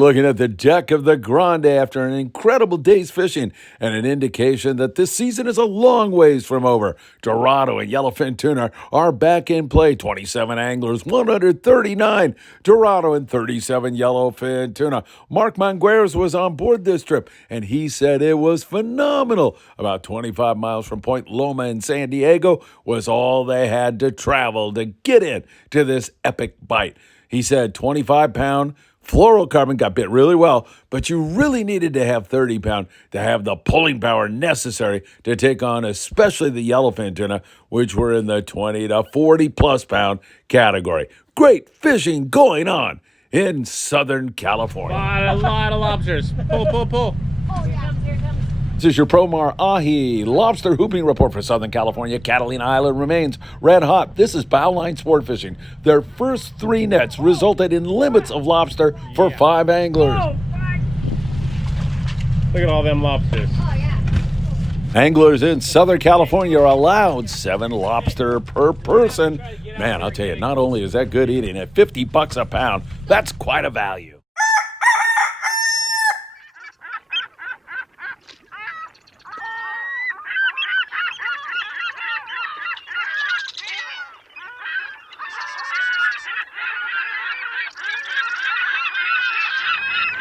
looking at the deck of the Grande after an incredible day's fishing and an indication that this season is a long ways from over. Dorado and yellowfin tuna are back in play. 27 anglers, 139 Dorado and 37 yellowfin tuna. Mark Mangueras was on board this trip, and he said it was phenomenal. About 25 miles from Point Loma in San Diego was all they had to travel to get in to this epic bite. He said 25-pound fluorocarbon got bit really well, but you really needed to have 30-pound to have the pulling power necessary to take on especially the yellowfin tuna, which were in the 20 to 40-plus pound category. Great fishing going on in Southern California. A lot of lobsters. Pull. Oh, yeah. Here it comes. This is your Mahi-mahi lobster hooping report for Southern California. Catalina Island remains red hot. This is Bowline Sport Fishing. Their first 3 nets resulted in limits of lobster for 5 anglers. Look at all them lobsters. Oh, yeah. Anglers in Southern California are allowed 7 lobster per person. Man, I'll tell you, not only is that good eating, at $50 a pound, that's quite a value.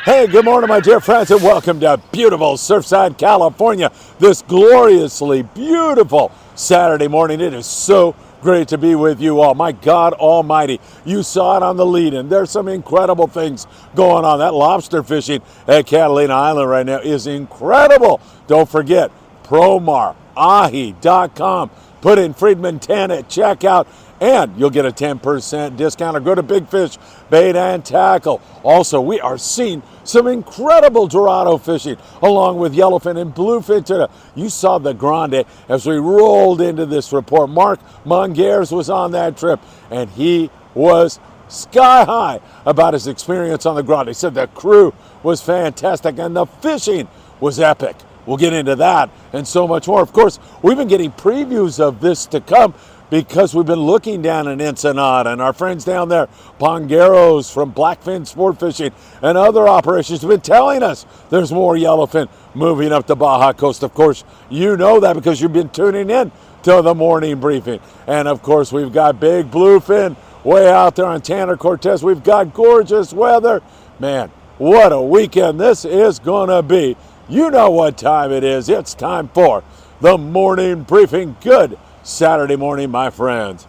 Hey, good morning, my dear friends, and welcome to beautiful Surfside, California. This gloriously beautiful Saturday morning. It is so great to be with you all. My God Almighty, you saw it on the lead-in. There's some incredible things going on. That lobster fishing at Catalina Island right now is incredible. Don't forget, PromarAhi.com. Put in Friedman 10 at checkout, and you'll get a 10% discount, or go to Big Fish Bait and Tackle. Also, we are seeing some incredible Dorado fishing along with yellowfin and bluefin tuna. You saw the Grande as we rolled into this report. Mark Mangueras was on that trip, and he was sky high about his experience on the Grande. He said the crew was fantastic and the fishing was epic. We'll get into that and so much more. Of course, we've been getting previews of this to come because we've been looking down in Ensenada, and our friends down there, Pongueros from Blackfin Sport Fishing and other operations, have been telling us there's more yellowfin moving up the Baja Coast. Of course, you know that because you've been tuning in to the morning briefing. And of course, we've got big bluefin way out there on Tanner Cortez. We've got gorgeous weather. Man, what a weekend this is going to be. You know what time it is. It's time for the morning briefing. Good Saturday morning, my friends.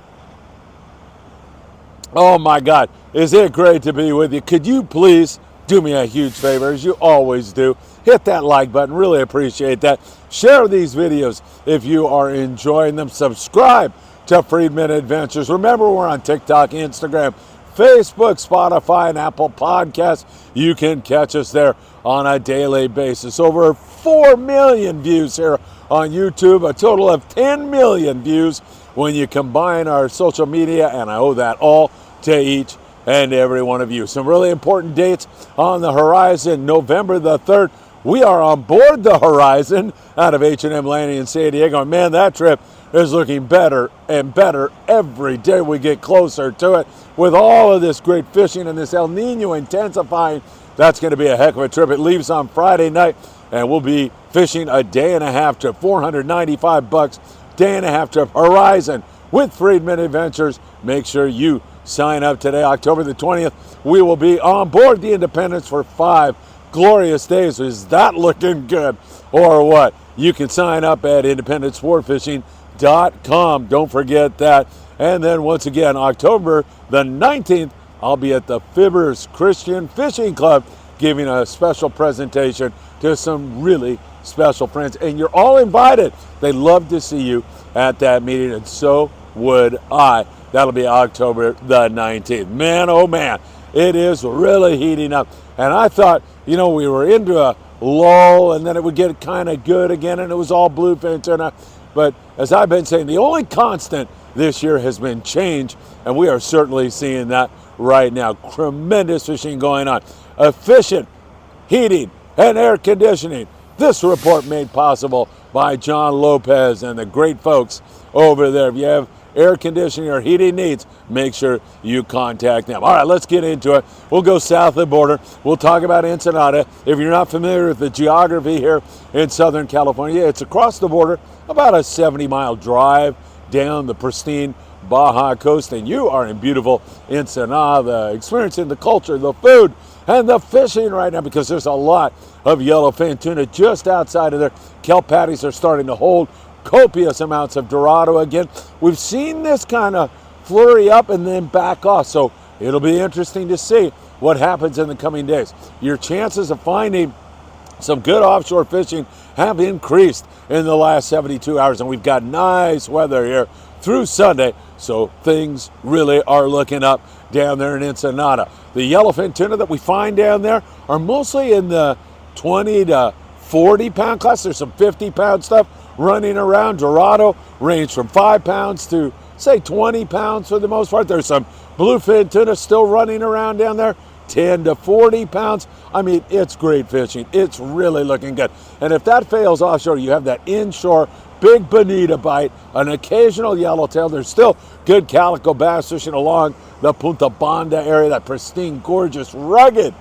Oh my God, is it great to be with you. Could you please do me a huge favor, as you always do? Hit that like button, really appreciate that. Share these videos if you are enjoying them. Subscribe to Friedman Adventures. Remember, we're on TikTok, Instagram, Facebook, Spotify, and Apple Podcasts. You can catch us there on a daily basis. Over 4 million views here on YouTube, a total of 10 million views when you combine our social media, and I owe that all to each and every one of you. Some really important dates on the horizon. November the 3rd, we are on board the Horizon out of H&M Landing in San Diego. And man, that trip is looking better and better every day we get closer to it. With all of this great fishing and this El Nino intensifying, that's going to be a heck of a trip. It leaves on Friday night, and we'll be fishing a day and a half trip, $495, day and a half trip, Horizon with Friedman Adventures. Make sure you sign up today. October the 20th, we will be on board the Independence for 5 glorious days. Is that looking good or what? You can sign up at independentsportfishing.com. Don't forget that. And then once again, October the 19th, I'll be at the Fibbers Christian Fishing Club giving a special presentation to some really special friends. And you're all invited. They'd love to see you at that meeting, and so would I. That'll be October the 19th. Man, oh man, it is really heating up. And I thought, we were into a lull, and then it would get kind of good again, and it was all bluefin tuna. But as I've been saying, the only constant this year has been change, and we are certainly seeing that right now. Tremendous fishing going on. Efficient heating and air conditioning. This report made possible by John Lopez and the great folks over there. If you have air conditioning or heating needs, make sure you contact them. All right, let's get into it. We'll go south of the border. We'll talk about Ensenada. If you're not familiar with the geography here in Southern California, it's across the border, about a 70-mile drive down the pristine Baja coast, and you are in beautiful Ensenada, experiencing the culture, the food, and the fishing right now, because there's a lot of yellowfin tuna just outside of there. Kelp patties are starting to hold copious amounts of Dorado again. We've seen this kind of flurry up and then back off, so it'll be interesting to see what happens in the coming days. Your chances of finding some good offshore fishing have increased in the last 72 hours, and we've got nice weather here through Sunday, so things really are looking up down there in Ensenada. The yellowfin tuna that we find down there are mostly in the 20 to 40 pound class. There's some 50-pound stuff running around. Dorado range from 5 pounds to say 20 pounds for the most part. There's some bluefin tuna still running around down there, 10 to 40 pounds. I mean, it's great fishing. It's really looking good. And if that fails offshore, you have that inshore big bonita bite, an occasional yellowtail. There's still good calico bass fishing along the Punta Banda area, that pristine, gorgeous, rugged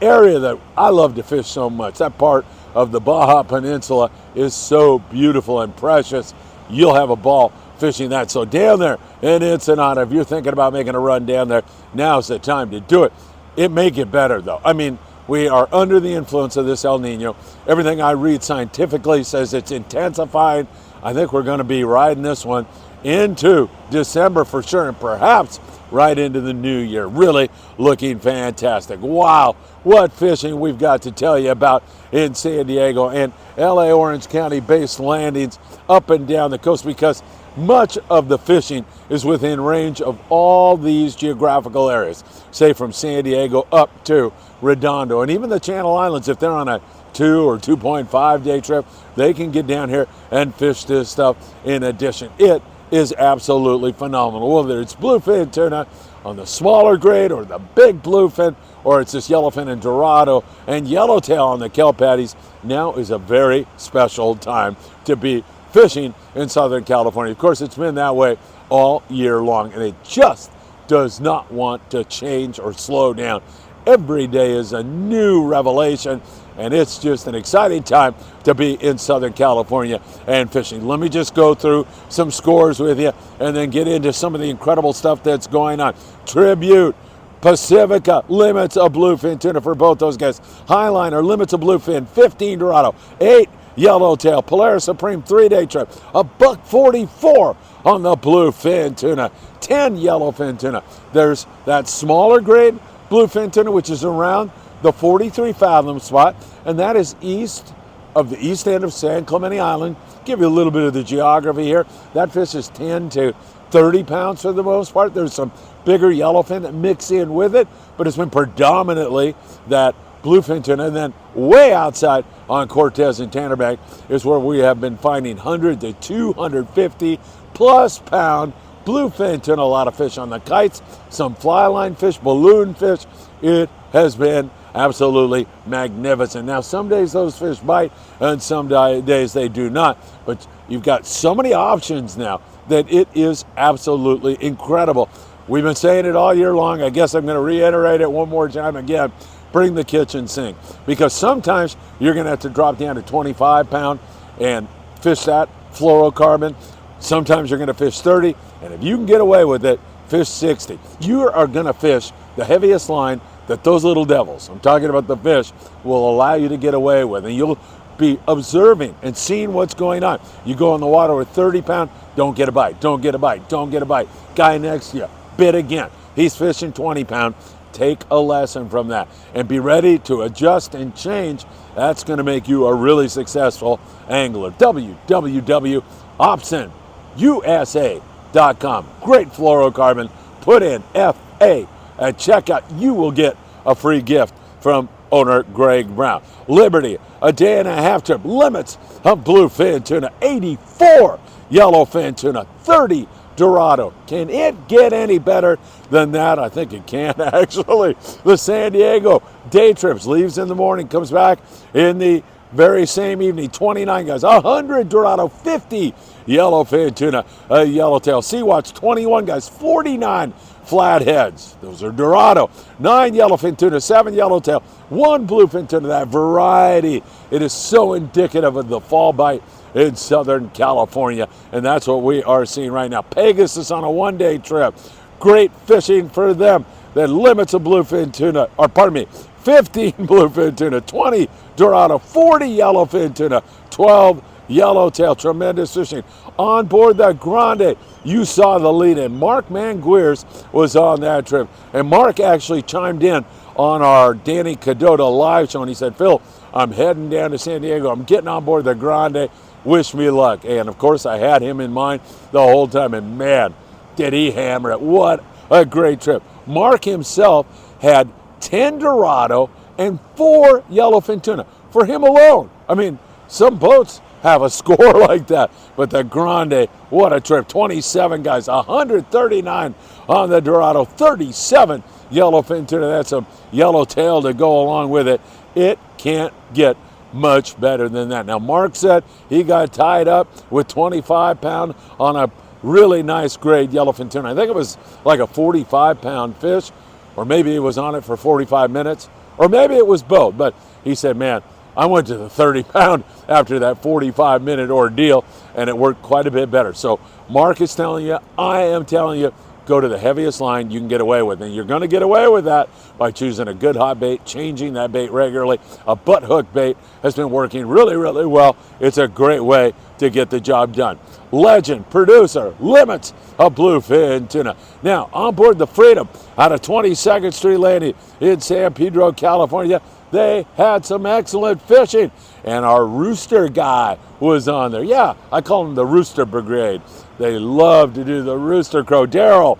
area that I love to fish so much. That part of the Baja Peninsula is so beautiful and precious. You'll have a ball fishing that. So down there in Ensenada, if you're thinking about making a run down there, now's the time to do it. It may get better, though. I mean, we are under the influence of this El Nino. Everything I read scientifically says it's intensifying. I think we're going to be riding this one into December for sure, and perhaps right into the new year. Really looking fantastic. Wow, what fishing we've got to tell you about in San Diego and LA Orange County based landings up and down the coast, because much of the fishing is within range of all these geographical areas, say from San Diego up to Redondo, and even the Channel Islands. If they're on a 2 or 2.5 day trip, they can get down here and fish this stuff in addition. It is absolutely phenomenal, whether it's bluefin tuna on the smaller grade or the big bluefin, or it's this yellowfin and Dorado and yellowtail on the kelp patties. Now is a very special time to be fishing in Southern California. Of course, it's been that way all year long, and it just does not want to change or slow down. Every day is a new revelation, and it's just an exciting time to be in Southern California and fishing. Let me just go through some scores with you and then get into some of the incredible stuff that's going on. Tribute, Pacifica, limits of bluefin tuna for both those guys. Highliner, limits of bluefin, 15 Dorado, 8 yellowtail. Polaris Supreme 3-day trip, $1.44 on the bluefin tuna, 10 yellowfin tuna. There's that smaller grade bluefin tuna, which is around the 43 fathom spot, and that is east of the east end of San Clemente Island. Give you a little bit of the geography here. That fish is 10 to 30 pounds for the most part. There's some bigger yellowfin that mix in with it, but it's been predominantly that bluefin tuna. And then way outside on Cortez and Tannerbank is where we have been finding 100 to 250 plus pound bluefin tuna. A lot of fish on the kites, some fly line fish, balloon fish. It has been absolutely magnificent. Now, some days those fish bite and some days they do not, but you've got so many options now that it is absolutely incredible. We've been saying it all year long. I guess I'm going to reiterate it one more time again. Bring the kitchen sink, because sometimes you're going to have to drop down to 25 pound and fish that fluorocarbon. Sometimes you're going to fish 30, and if you can get away with it, fish 60. You are going to fish the heaviest line that those little devils, I'm talking about the fish, will allow you to get away with, and you'll be observing and seeing what's going on. You go in the water with 30 pound, don't get a bite, don't get a bite, don't get a bite. Guy next to you, bit again. He's fishing 20 pound. Take a lesson from that and be ready to adjust and change. That's going to make you a really successful angler. www.opsonusa.com. Great fluorocarbon. Put in FA at checkout. You will get a free gift from owner Greg Brown. Liberty, a day and a half trip. Limits of bluefin tuna, 84 yellowfin tuna, 30 Dorado. Can it get any better than that? I think it can, actually. The San Diego day trips, leaves in the morning, comes back in the Very same evening, 29 guys, 100 Dorado, 50 yellowfin tuna, yellowtail. Sea Watch, 21 guys, 49 flatheads. Those are Dorado. 9 yellowfin tuna, 7 yellowtail, 1 bluefin tuna. That variety, it is so indicative of the fall bite in Southern California, and that's what we are seeing right now. Pegasus on a one-day trip. Great fishing for them. That limits of bluefin tuna, or pardon me, 15 bluefin tuna, 20 Dorado, 40 yellowfin tuna, 12 yellowtail. Tremendous fishing. On board the Grande, you saw the lead-in. Mark Manguiers was on that trip, and Mark actually chimed in on our Danny Cadota live show, and he said, Phil, I'm heading down to San Diego. I'm getting on board the Grande. Wish me luck. And, of course, I had him in mind the whole time, and, man, did he hammer it. What a great trip. Mark himself had 10 Dorado and 4 yellowfin tuna for him alone. I mean, some boats have a score like that, but the Grande, what a trip. 27 guys, 139 on the Dorado, 37 yellowfin tuna. That's a yellowtail to go along with it. It can't get much better than that. Now, Mark said he got tied up with 25-pound on a really nice grade yellowfin tuna. I think it was like a 45-pound fish, or maybe he was on it for 45 minutes, or maybe it was both. But he said, man, I went to the 30-pound after that 45-minute ordeal, and it worked quite a bit better. So Mark is telling you, I am telling you, go to the heaviest line you can get away with. And you're going to get away with that by choosing a good hot bait, changing that bait regularly. A butt hook bait has been working really, really well. It's a great way to get the job done. Legend, producer, limits of bluefin tuna. Now, on board the Freedom out of 22nd Street Landing in San Pedro, California, they had some excellent fishing. And our rooster guy was on there. Yeah, I call him the Rooster Brigade. They love to do the rooster crow. Daryl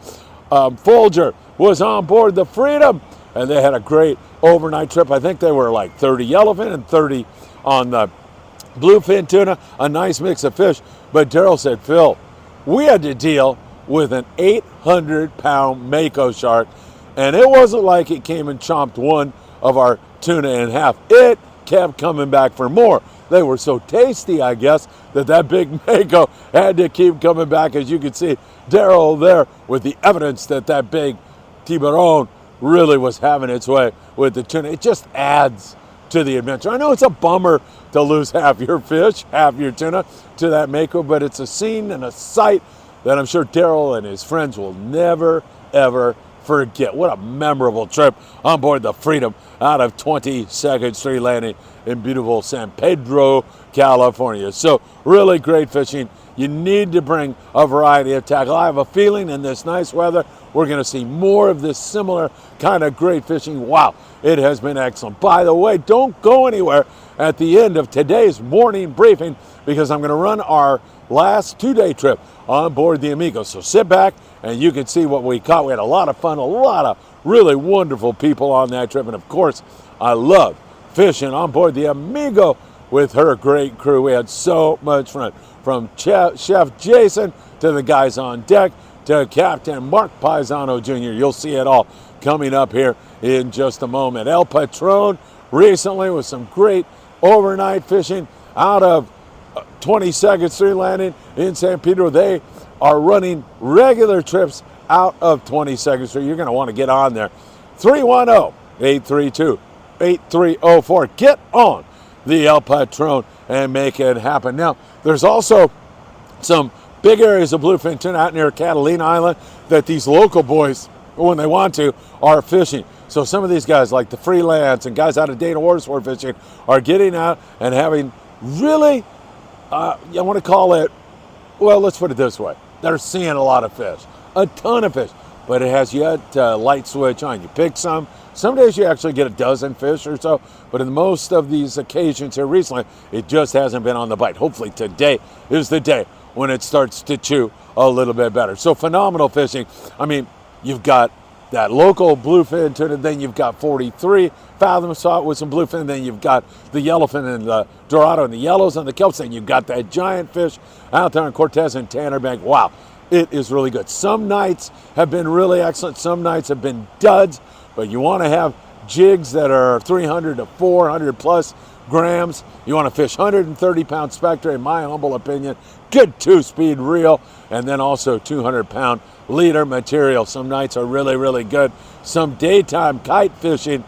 Folger was on board the Freedom, and they had a great overnight trip. I think they were like 30 yellowfin and 30 on the bluefin tuna, a nice mix of fish. But Daryl said, Phil, we had to deal with an 800-pound mako shark, and it wasn't like it came and chomped one of our tuna in half. It kept coming back for more. They were so tasty, I guess, that big mako had to keep coming back. As you can see, Daryl there with the evidence that big tiburon really was having its way with the tuna. It just adds to the adventure. I know it's a bummer to lose half your fish, half your tuna to that mako, but it's a scene and a sight that I'm sure Daryl and his friends will never, ever forget. What a memorable trip on board the Freedom out of 22nd Street Landing in beautiful San Pedro, California. So really great fishing. You need to bring a variety of tackle. I have a feeling in this nice weather, we're going to see more of this similar kind of great fishing. Wow, it has been excellent. By the way, don't go anywhere at the end of today's morning briefing, because I'm going to run our last 2-day trip on board the Amigo. So sit back and you can see what we caught. We had a lot of fun, a lot of really wonderful people on that trip. And of course, I love fishing on board the Amigo with her great crew. We had so much fun, from Chef Jason to the guys on deck to Captain Mark Paisano Jr. You'll see it all coming up here in just a moment. El Patron recently with some great overnight fishing out of 22nd Street Landing in San Pedro. They are running regular trips out of 22nd Street. You're going to want to get on there. 310-832-8304. Get on the El Patron and make it happen. Now, there's also some big areas of bluefin tuna out near Catalina Island that these local boys, when they want to, are fishing. So some of these guys, like the freelance and guys out of Dana Watersport Fishing, are getting out and having really, I want to call it, well, let's put it this way. They're seeing a lot of fish, a ton of fish, but it has yet light switch on. You pick some days you actually get a dozen fish or so, but in most of these occasions here recently, it just hasn't been on the bite. Hopefully today is the day when it starts to chew a little bit better. So phenomenal fishing. I mean, you've got that local bluefin tuna, then you've got 43 fathom saw with some bluefin, then you've got the yellowfin and the Dorado and the yellows and the kelps, and you've got that giant fish out there in Cortez and Tanner Bank. Wow, it is really good. Some nights have been really excellent, some nights have been duds, but you want to have jigs that are 300 to 400 plus grams. You want to fish 130-pound Spectra, in my humble opinion. Good two-speed reel, and then also 200-pound leader material. Some nights are really, really good. Some daytime kite fishing,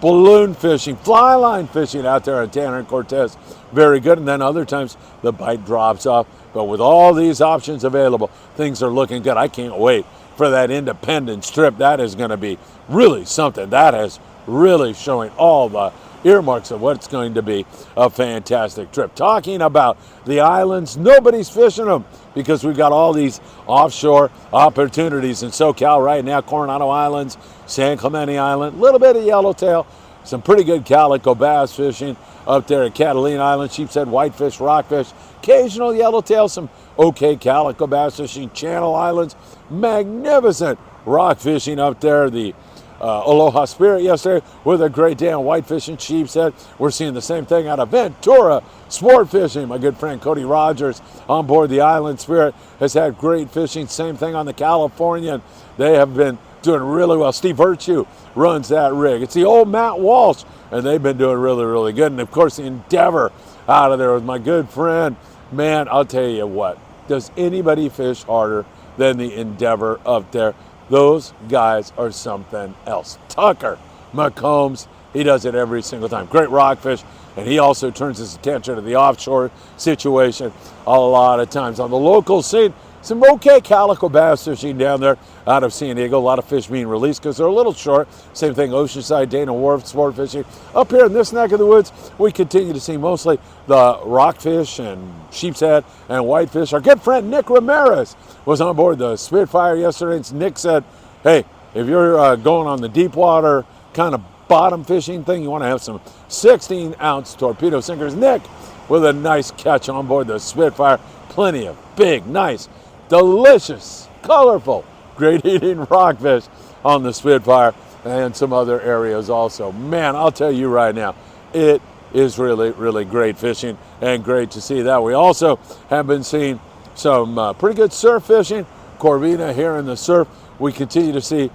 balloon fishing, fly line fishing out there on Tanner and Cortez, very good. And then other times the bite drops off. But with all these options available, things are looking good. I can't wait for that Independence trip. That is going to be really something. That is really showing all the earmarks of what's going to be a fantastic trip. Talking about the islands, nobody's fishing them because we've got all these offshore opportunities in SoCal right now. Coronado Islands, San Clemente Island, a little bit of yellowtail, some pretty good calico bass fishing up there at Catalina Island, sheepshead, whitefish, rockfish, occasional yellowtail, some okay calico bass fishing, Channel Islands, magnificent rock fishing up there. The Aloha Spirit yesterday with a great day on whitefish and sheepshead. We're seeing the same thing out of Ventura sport fishing. My good friend Cody Rogers on board the Island Spirit has had great fishing. Same thing on the Californian. They have been doing really well. Steve Virtue runs that rig. It's the old Matt Walsh, and they've been doing really, really good. And of course, the Endeavor out of there with my good friend. Man, I'll tell you what, does anybody fish harder than the Endeavor up there? Those guys are something else. Tucker McCombs, he does it every single time. Great rockfish, and he also turns his attention to the offshore situation a lot of times. On the local scene, some okay calico bass fishing down there out of San Diego. A lot of fish being released because they're a little short. Same thing, Oceanside, Dana Wharf, sport fishing. Up here in this neck of the woods, we continue to see mostly the rockfish and sheepshead and whitefish. Our good friend Nick Ramirez was on board the Spitfire yesterday. And Nick said, hey, if you're going on the deep water kind of bottom fishing thing, you want to have some 16-ounce torpedo sinkers. Nick with a nice catch on board the Spitfire. Plenty of big, nice, delicious, colorful, great eating rockfish on the Spitfire and some other areas also. Man, I'll tell you right now, it is really, really great fishing and great to see that. We also have been seeing some pretty good surf fishing. Corvina here in the surf. We continue to see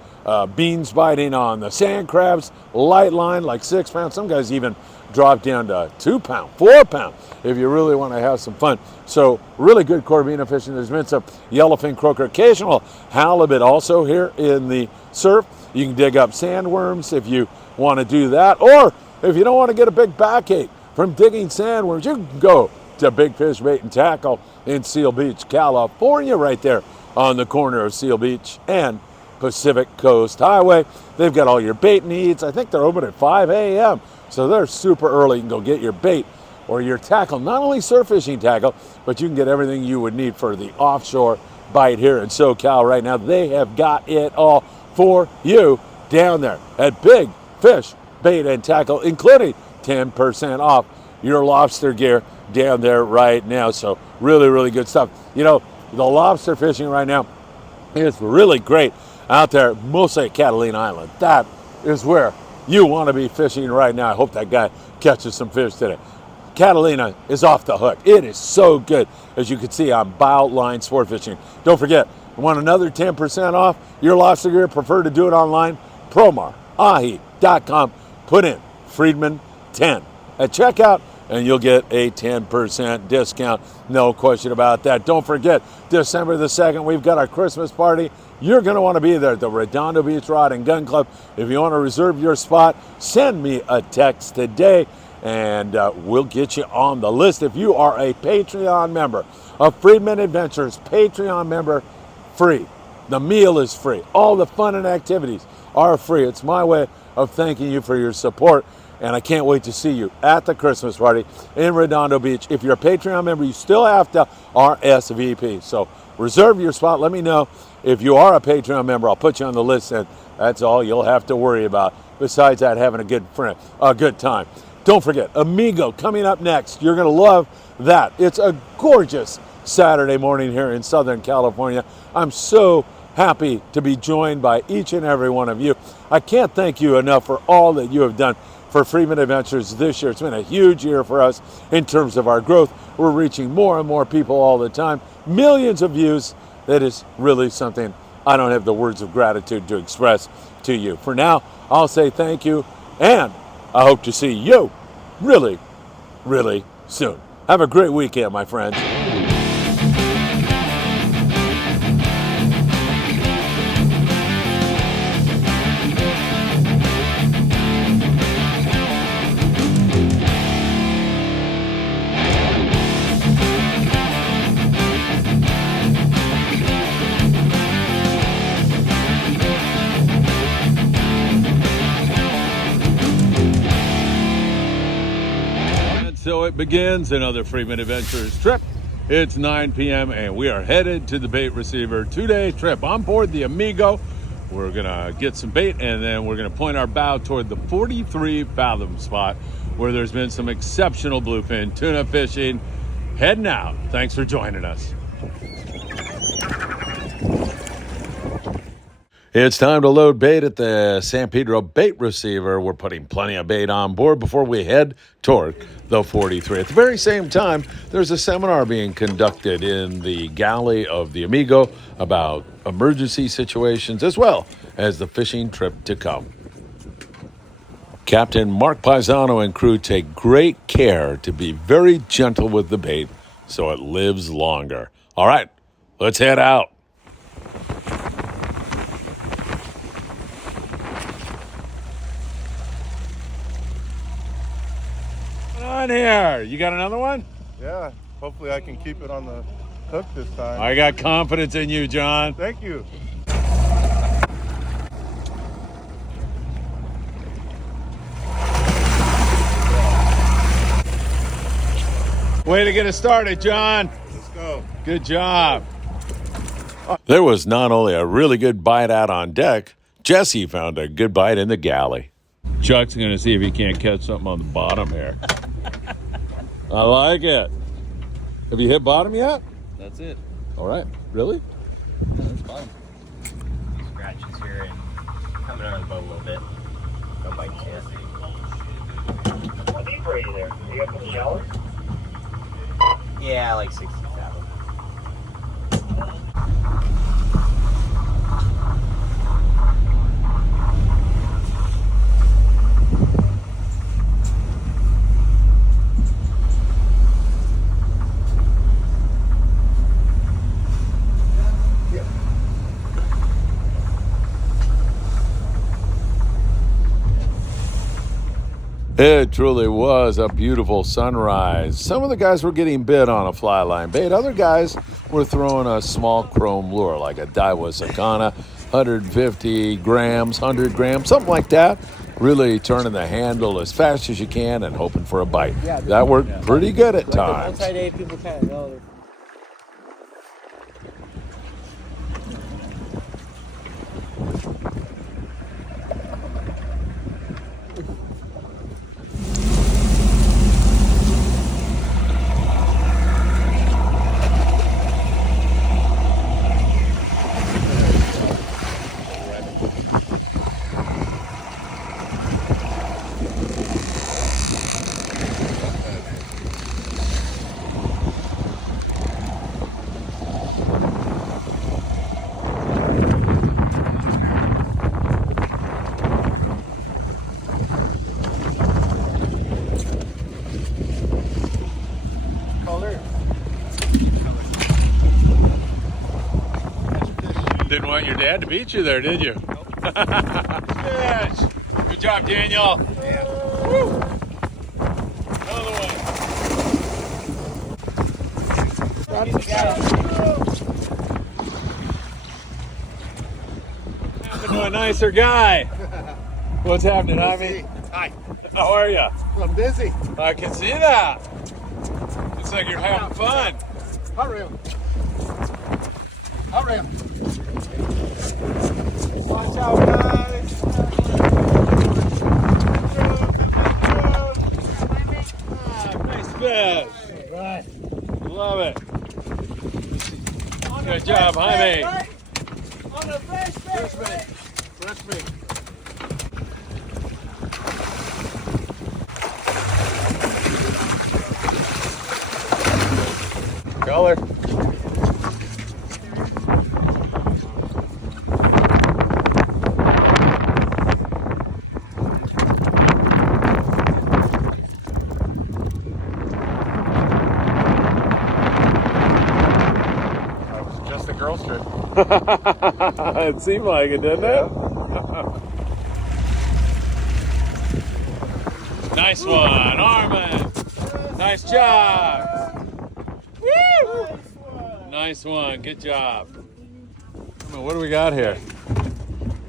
beans biting on the sand crabs, light line like 6 pounds. Some guys even drop down to 2 pound, 4 pound if you really want to have some fun. So really good Corvina fishing. There's been some yellowfin, croaker, occasional halibut also here in the surf. You can dig up sandworms if you want to do that, or if you don't want to get a big backache from digging sandworms, you can go to Big Fish Bait and Tackle in Seal Beach, California, right there on the corner of Seal Beach and Pacific Coast Highway. They've got all your bait needs. I think they're open at 5 a.m. So they're super early. You can go get your bait or your tackle, not only surf fishing tackle, but you can get everything you would need for the offshore bite here in SoCal right now. They have got it all for you down there at Big Fish Bait and Tackle, including 10% off your lobster gear down there right now. So really, really good stuff. You know, the lobster fishing right now is really great out there, mostly at Catalina Island. That is where you want to be fishing right now. I hope that guy catches some fish today. Catalina is off the hook. It is so good, as you can see on bow line sport fishing. Don't forget, you want another 10% off your lobster gear? Prefer to do it online? Promarhahi.com. Put in Friedman 10 at checkout, and you'll get a 10% discount. No question about that. Don't forget, December the 2nd, we've got our Christmas party. You're going to want to be there at the Redondo Beach Rod and Gun Club. If you want to reserve your spot, send me a text today, and we'll get you on the list. If you are a Patreon member of Friedman Adventures, Patreon member, free. The meal is free. All the fun and activities are free. It's my way of thanking you for your support. And I can't wait to see you at the Christmas party in Redondo Beach. If you're a Patreon member, you still have to RSVP. So reserve your spot. Let me know if you are a Patreon member. I'll put you on the list, and that's all you'll have to worry about. Besides that, having a good time. Don't forget, Amigo coming up next. You're going to love that. It's a gorgeous Saturday morning here in Southern California. I'm so happy to be joined by each and every one of you. I can't thank you enough for all that you have done for Friedman Adventures this year. It's been a huge year for us in terms of our growth. We're reaching more and more people all the time. Millions of views. That is really something I don't have the words of gratitude to express to you. For now, I'll say thank you And I hope to see you really, really soon. Have a great weekend, my friends. So it begins another Friedman Adventures trip. It's 9 p.m. and we are headed to the bait receiver 2-day trip on board the Amigo. We're gonna get some bait and then we're gonna point our bow toward the 43 fathom spot where there's been some exceptional bluefin tuna fishing. Heading out. Thanks for joining us. It's time to load bait at the San Pedro bait receiver. We're putting plenty of bait on board before we head toward the 43. At the very same time, there's a seminar being conducted in the galley of the Amigo about emergency situations as well as the fishing trip to come. Captain Mark Paisano and crew take great care to be very gentle with the bait so it lives longer. All right, let's head out. On here. You got another one? Yeah, hopefully I can keep it on the hook this time. I got confidence in you, John. Thank you. Way to get us started, John. Let's go. Good job. There was not only a really good bite out on deck, Jesse found a good bite in the galley. Chuck's going to see if he can't catch something on the bottom here. I like it. Have you hit bottom yet? That's it. All right. Really? No, that's fine. Scratches here and coming out of the boat a little bit. No bites yet. How deep are you there? You got some shallow? Yeah, like 60 fathom. It truly was a beautiful sunrise. Some of the guys were getting bit on a fly line bait. Other guys were throwing a small chrome lure like a Daiwa Sakana, 150 grams, 100 grams, something like that. Really turning the handle as fast as you can and hoping for a bite. That worked pretty good at times. Multi-day people kind of know. Didn't want your dad to beat you there, did you? Yes. Good job, Daniel. Woo. Another one. Happened to a nicer guy. What's happening, Javi? Hi. How are you? I'm busy. I can see that. Looks like you're having fun. Hurry up. Hurry up. Watch out, guys. Nice fish. Right. Love it. Good job, Jaime. On the fresh bait. Fresh bait. Color. It seemed like it, didn't it? Nice one, Armin. Nice job. Woo! Nice one. Good job. What do we got here?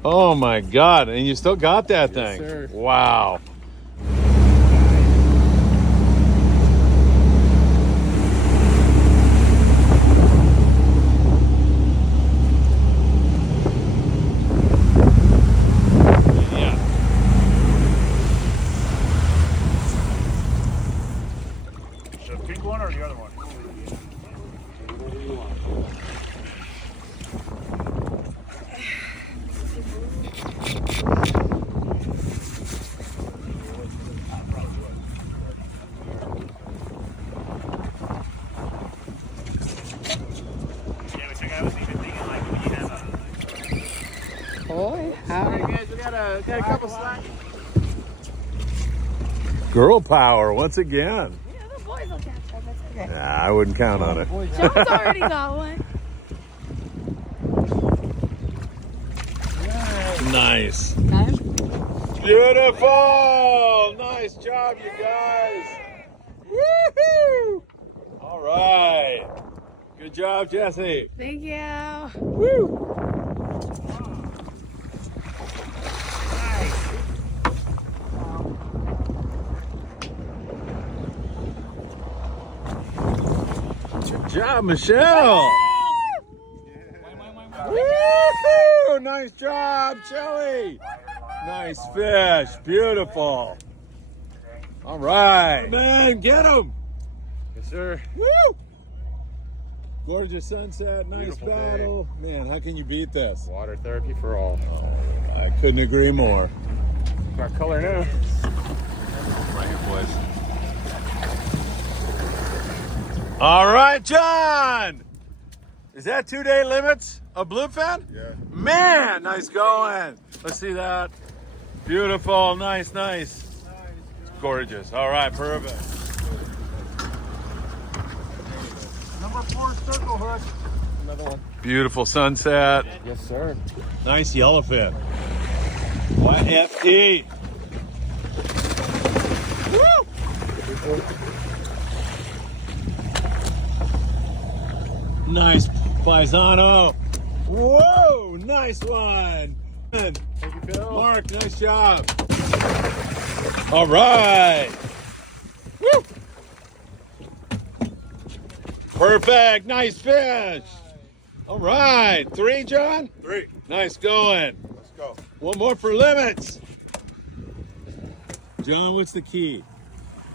Oh my God! And you still got that thing? sir. Wow. The pink one or the other one? Got a couple slack. Girl power once again. Yeah, the boys will catch up. That's okay. Nah, I wouldn't count on it. John's already got one. Nice. Got him? Beautiful. Nice job, you guys. Woohoo! All right. Good job, Jesse. Thank you. Woo! Good job, Michelle. Woo-hoo! Nice job, Shelly. Nice fish. Beautiful. All right. Man, get him. Yes, sir. Woo! Gorgeous sunset. Nice Beautiful battle. Man, how can you beat this? Water therapy for all. I couldn't agree more. Got color now. Right here, boys. All right, John. Is that 2-day limits of bluefin? Yeah. Man, nice going. Let's see that. Beautiful. Nice, nice. Gorgeous. All right, perfect. Number 4 circle hook. Another one. Beautiful sunset. Yes, sir. Nice yellowfin. YFT. Woo! Nice paisano. Whoa, nice one. Thank you, Phil. Mark, nice job. All right. Woo! Perfect. Nice fish. All right. 3, John? 3. Nice going. Let's go. One more for limits. John, what's the key?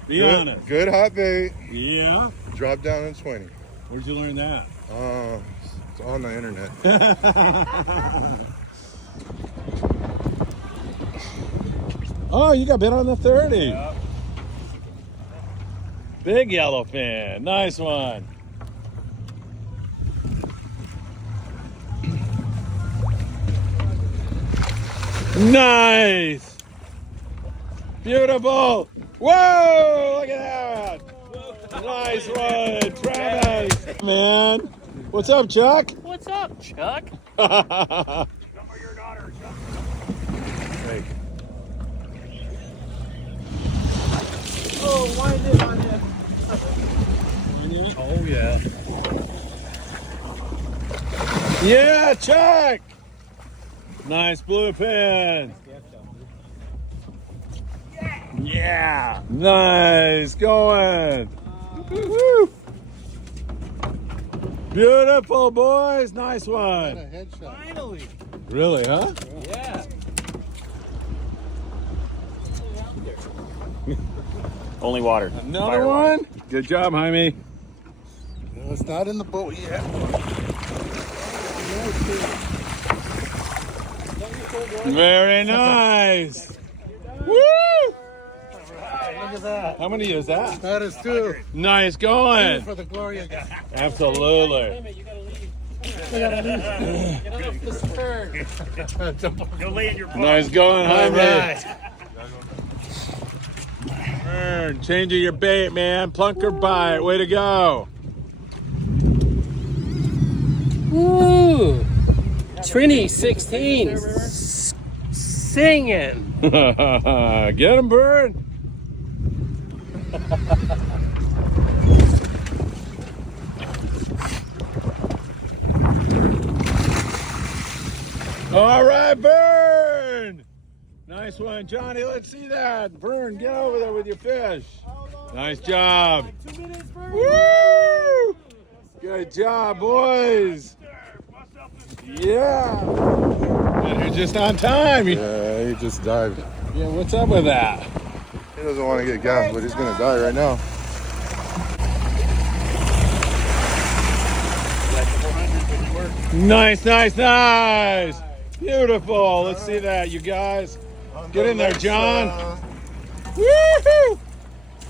Be honest. Good hot bait. Yeah? Drop down in 20. Where'd you learn that? It's on the internet. Oh, you got bit on the 30. Yep. Big yellowfin. Nice one. Nice. Beautiful. Whoa, look at that. Nice one, Travis. Man. What's up, Chuck? What's up, Chuck? Your daughter, Chuck. Hey. Oh, wind it on him. Oh, yeah. Yeah, Chuck. Nice bluefin. Yeah. Nice going. Woo. Beautiful, boys. Nice one. Finally. Really, huh? Yeah. Only water. Another one. Good job, Jaime. No, it's not in the boat yet. Very nice. Woo! Look at that. How many is that? That is 2. Nice going. For the glory of God. Absolutely. You gotta leave. Get off the spur. Go lay in your boat. Nice going, Jaime. Right. Changing your bait, man. Plunker bite. Way to go. Woo! Trini 16. Singing. Get him, bird. All right, Vern. Nice one, Johnny. Let's see that. Vern, get over there with your fish. Nice job. 2 minutes, Vern. Woo! Good job, boys. Yeah. And you're just on time. Yeah, he just dived. Yeah, what's up with that? He doesn't want to get gassed, but he's gonna die right now. Nice, nice, nice. Beautiful. Let's see that, you guys. Get in there, John. Woo-hoo!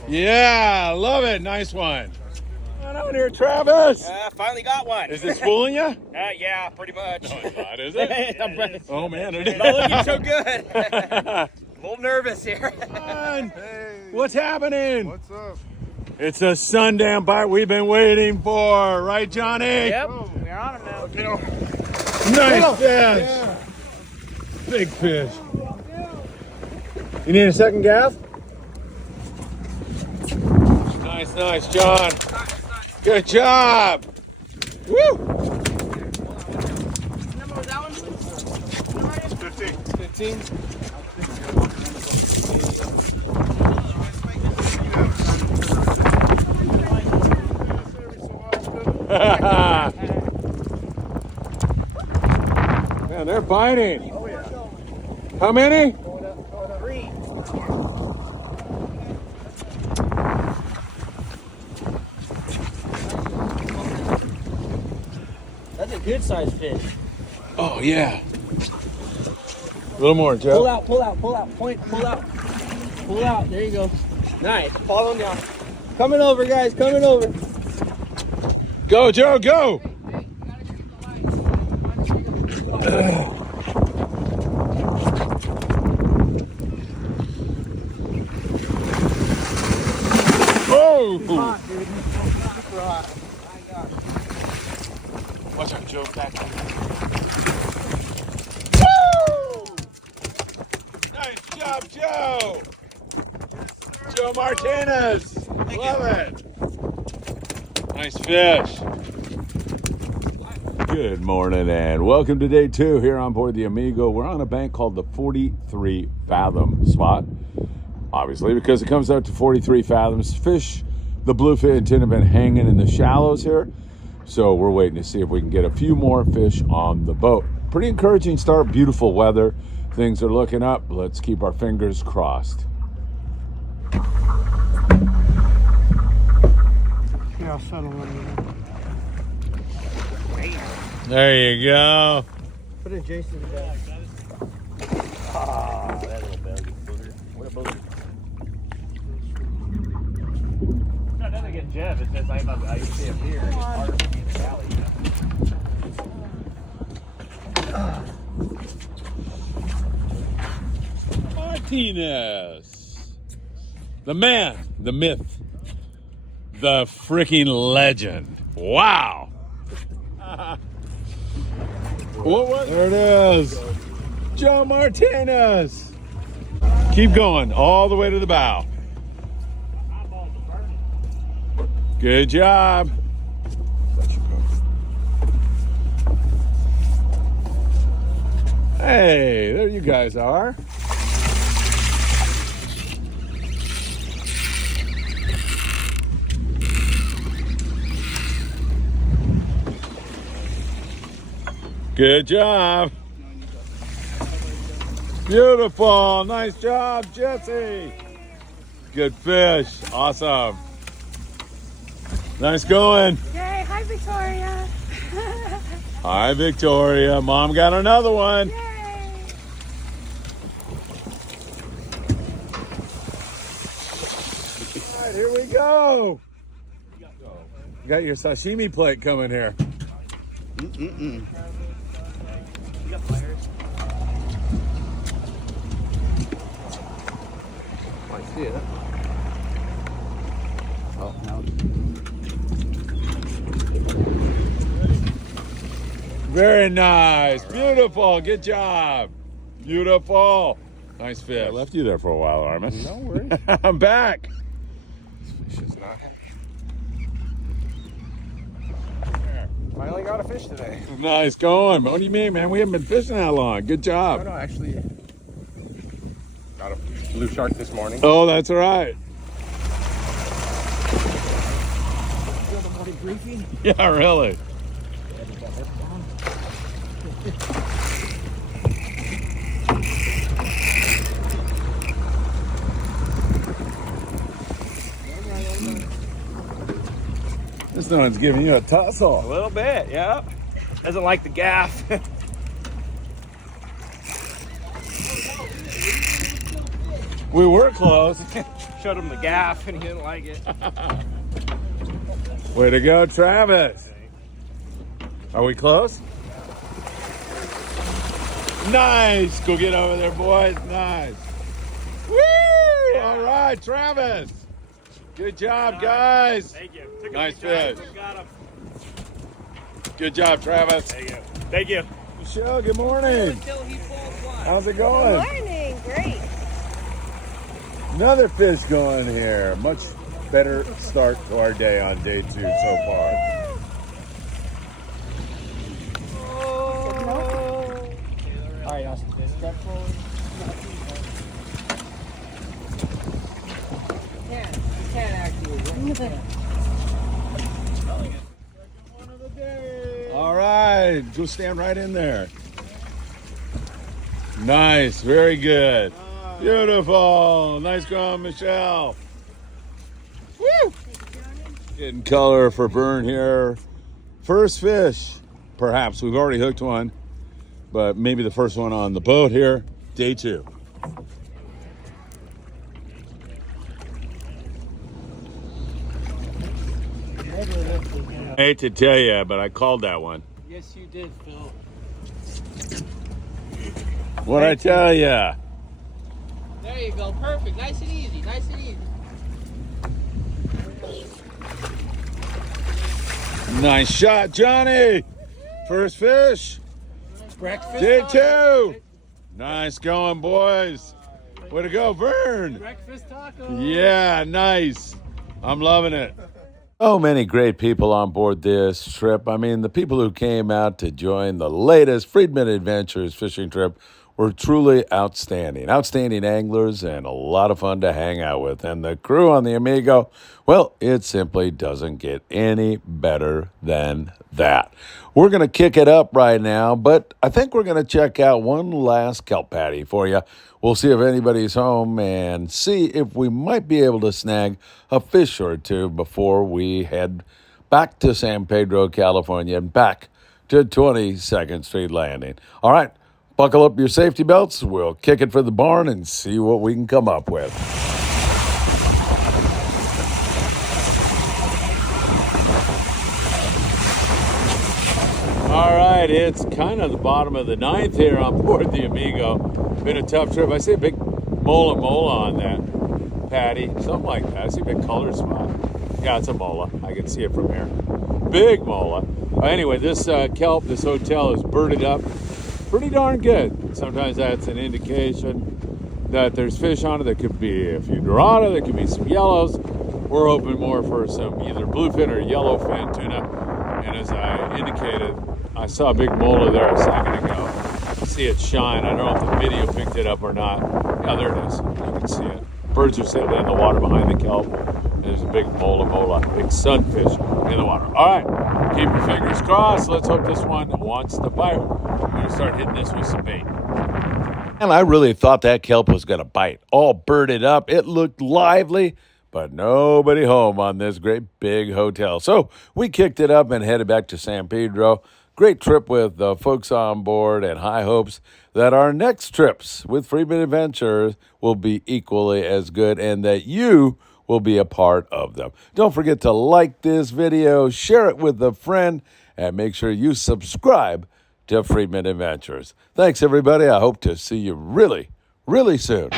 Yeah, love it. Nice one. Come on here, Travis. Finally got one. Is this fooling you? Yeah, pretty much. No, it's not, is it? Oh, man, it is. Not looking so good. A little nervous here. Hey, What's happening? what's up? It's a sundown bite we've been waiting for. Right, Johnny? Yep, we're on him now. Nice fish. Big fish. You need a second gaff? Nice, nice, John. Good job. Woo! Number was that one? 15. 15. Man, they're biting. How many? 3. That's a good sized fish. Oh, yeah. A little more, Joe. Pull out, pull out, pull out. Point, pull out. Pull out. There you go. Nice. Follow him down. Coming over, guys. Coming over. Go, Joe, go. Oh! Hot, dude. Super hot. Watch out, Joe. Back there. Woo! Nice job, Joe. Joe Martinez. Love it. Nice fish. Good morning and welcome to day 2 here on board the Amigo. We're on a bank called the 43 Fathom spot. Obviously, because it comes out to 43 fathoms. Fish, the bluefin and tuna have been hanging in the shallows here. So we're waiting to see if we can get a few more fish on the boat. Pretty encouraging start, beautiful weather. Things are looking up. Let's keep our fingers crossed. Yeah, I'll settle in. There you go. Put in Jason's bag. Ah, that little belly booger. What a booger. No, nothing against Jeff. It's just I used to see him here. It's harder to be in the valley, you know? Martinez. The man, the myth, the freaking legend. Wow. There it is. Joe Martinez. Keep going all the way to the bow. Good job. Hey, there you guys are. Good job. Beautiful. Nice job, Jesse. Good fish. Awesome. Nice going. Yay, hi Victoria. Hi, Victoria. Mom got another one. Yay. All right, here we go. You got your sashimi plate coming here. I see it. Oh, no. Very nice. Beautiful. Good job. Beautiful. Nice fish. I left you there for a while, Armin. No worries. I'm back. Fish is not happy. Finally got a fish today. Nice going. What do you mean, man? We haven't been fishing that long. Good job. No, actually, got a blue shark this morning. Oh, that's all right. Yeah, really. This one's giving you a tussle. A little bit, yeah. Doesn't like the gaff. We were close. Showed him the gaff and he didn't like it. Way to go, Travis. Are we close? Nice. Go get over there, boys. Nice. Woo! All right, Travis. Good job, guys. Thank you. Took a Nice big fish. shot, got him. Good job, Travis. Thank you. Thank you. Michelle, good morning. Until he falls flat. How's it Good going? morning. Great. Another fish going here. Much better start to our day on day 2 so far. All right, Austin. Step forward. You can't actually. All right, go stand right in there. Nice, very good. Beautiful. Nice going, Michelle. Woo! Getting color for Vern here. First fish, perhaps. We've already hooked one, but maybe the first one on the boat here, day 2. I hate to tell you, but I called that one. Yes, you did, Phil. What'd I tell you? There you go. Perfect. Nice and easy. Nice and easy. Nice shot, Johnny. First fish. Breakfast. Day 2. Nice going, boys. Way to go, Vern. Breakfast taco. Yeah, nice. I'm loving it. So many great people on board this trip. I mean, the people who came out to join the latest Friedman Adventures fishing trip were truly outstanding. Outstanding anglers and a lot of fun to hang out with. And the crew on the Amigo, well, it simply doesn't get any better than that. We're going to kick it up right now, but I think we're going to check out one last kelp patty for you. We'll see if anybody's home and see if we might be able to snag a fish or two before we head back to San Pedro, California, and back to 22nd Street Landing. All right, buckle up your safety belts. We'll kick it for the barn and see what we can come up with. All right, it's kind of the bottom of the 9th here on board the Amigo. Been a tough trip. I see a big mola on that patty, something like that. I see a big color spot. Yeah, it's a mola. I can see it from here. Big mola. Anyway, this kelp, this hotel is birded up pretty darn good. Sometimes that's an indication that there's fish on it. There could be a few Dorado, there could be some yellows. We're hoping more for some either bluefin or yellowfin tuna. And as I indicated, I saw a big mola there a second ago. See it shine. I don't know if the video picked it up or not. Yeah, there it is. You can see it. Birds are sitting in the water behind the kelp. There's a big mola, big sunfish in the water. All right, keep your fingers crossed. Let's hope this one wants to bite. We're going to start hitting this with some bait. And I really thought that kelp was going to bite. All birded up. It looked lively, but nobody home on this great big hotel. So we kicked it up and headed back to San Pedro. Great trip with the folks on board and high hopes that our next trips with Friedman Adventures will be equally as good and that you will be a part of them. Don't forget to like this video, share it with a friend, and make sure you subscribe to Friedman Adventures. Thanks, everybody. I hope to see you really, really soon.